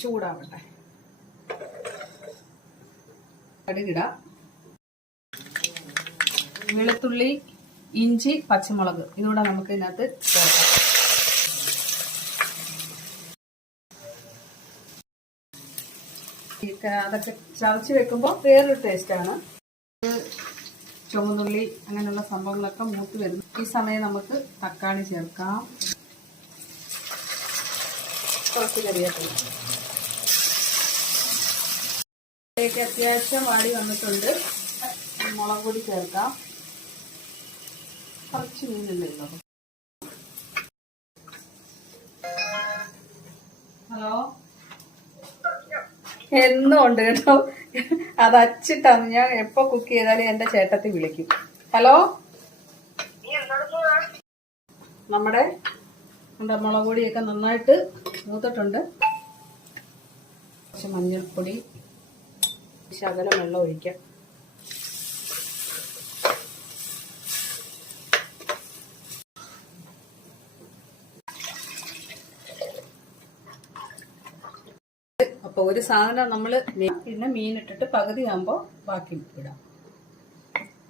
ചൂടാവട്ടെ. കടുകിടാം. വെളുത്തുള്ളി ഇഞ്ചി പച്ചമുളക്. ഇതുകൂടെ നമുക്ക് ഇതിനകത്ത് ചേർക്കാം അതൊക്കെ ചതച്ച് വെക്കുമ്പോൾ വേറൊരു ടേസ്റ്റാണ് ചുവന്നുള്ളി അങ്ങനെയുള്ള സംഭവങ്ങളൊക്കെ മൂത്ത് വരുന്നു. ഈ സമയം നമുക്ക് തക്കാളി ചേർക്കാം. കുറച്ച് കറിവേപ്പില ഇതിലേക്ക് അത്യാവശ്യം വാടി വന്നിട്ടുണ്ട്. മുളക് പൊടി ചേർക്കാം. കുറച്ച് മീനില്ലല്ലോ ഹലോ? എന്നും ഉണ്ട് കേട്ടോ. അത് അച്ചിട്ടാന്ന് ഞാൻ എപ്പോ കുക്ക് ചെയ്താലും എന്റെ ചേട്ടത്തി വിളിക്കും. ഹലോ? നമ്മുടെ എന്താ മുളക് പൊടിയൊക്കെ നന്നായിട്ട് മൂത്തിട്ടുണ്ട്. കുറച്ച് മഞ്ഞൾപ്പൊടി ശകലം വെള്ളം ഒഴിക്കാം. അപ്പൊ ഒരു സാധനം നമ്മൾ പിന്നെ മീൻ ഇട്ടിട്ട് പകുതി ആകുമ്പോൾ ബാക്കി ഇടാം.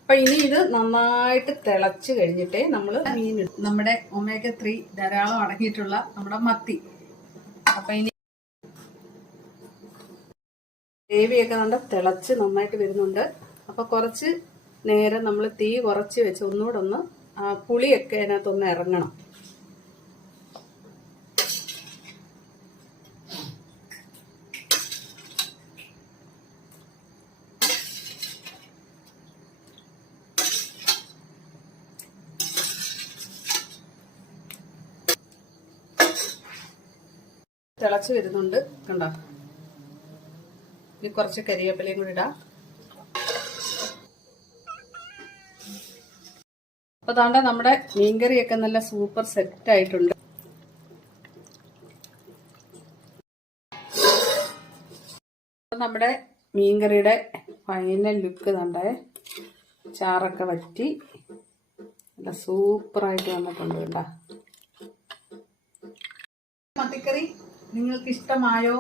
അപ്പൊ ഇനി ഇത് നന്നായിട്ട് തിളച്ച് കഴിഞ്ഞിട്ടേ നമ്മൾ മീൻ നമ്മുടെ ഒമേഗ ത്രീ ധാരാളം അടങ്ങിയിട്ടുള്ള നമ്മുടെ മത്തി. അപ്പൊ ഇനി ഗ്രേവിയൊക്കെ നല്ല തിളച്ച് നന്നായിട്ട് വരുന്നുണ്ട്. അപ്പൊ കുറച്ച് നേരം നമ്മൾ തീ കുറച്ച് വെച്ച് ഒന്നുകൂടെ ഒന്ന് ആ പുളിയൊക്കെ അതിനകത്തൊന്ന് ഇറങ്ങണം. തിളച്ച് വരുന്നുണ്ട്. കണ്ടോ? ഇനി കുറച്ച് കരിവേപ്പിലയും കൂടി ഇടാം. അപ്പൊ താണ്ട നമ്മുടെ മീൻകറിയൊക്കെ നല്ല സൂപ്പർ സെറ്റ് ആയിട്ടുണ്ട്. നമ്മുടെ മീൻകറിയുടെ ഫൈനൽ ലുക്ക് തണ്ടേ ചാറൊക്കെ വറ്റി നല്ല സൂപ്പറായിട്ട് വന്നിട്ടുണ്ട് കേട്ടോ മത്തിക്കറി നിങ്ങൾക്ക് ഇഷ്ടമായോ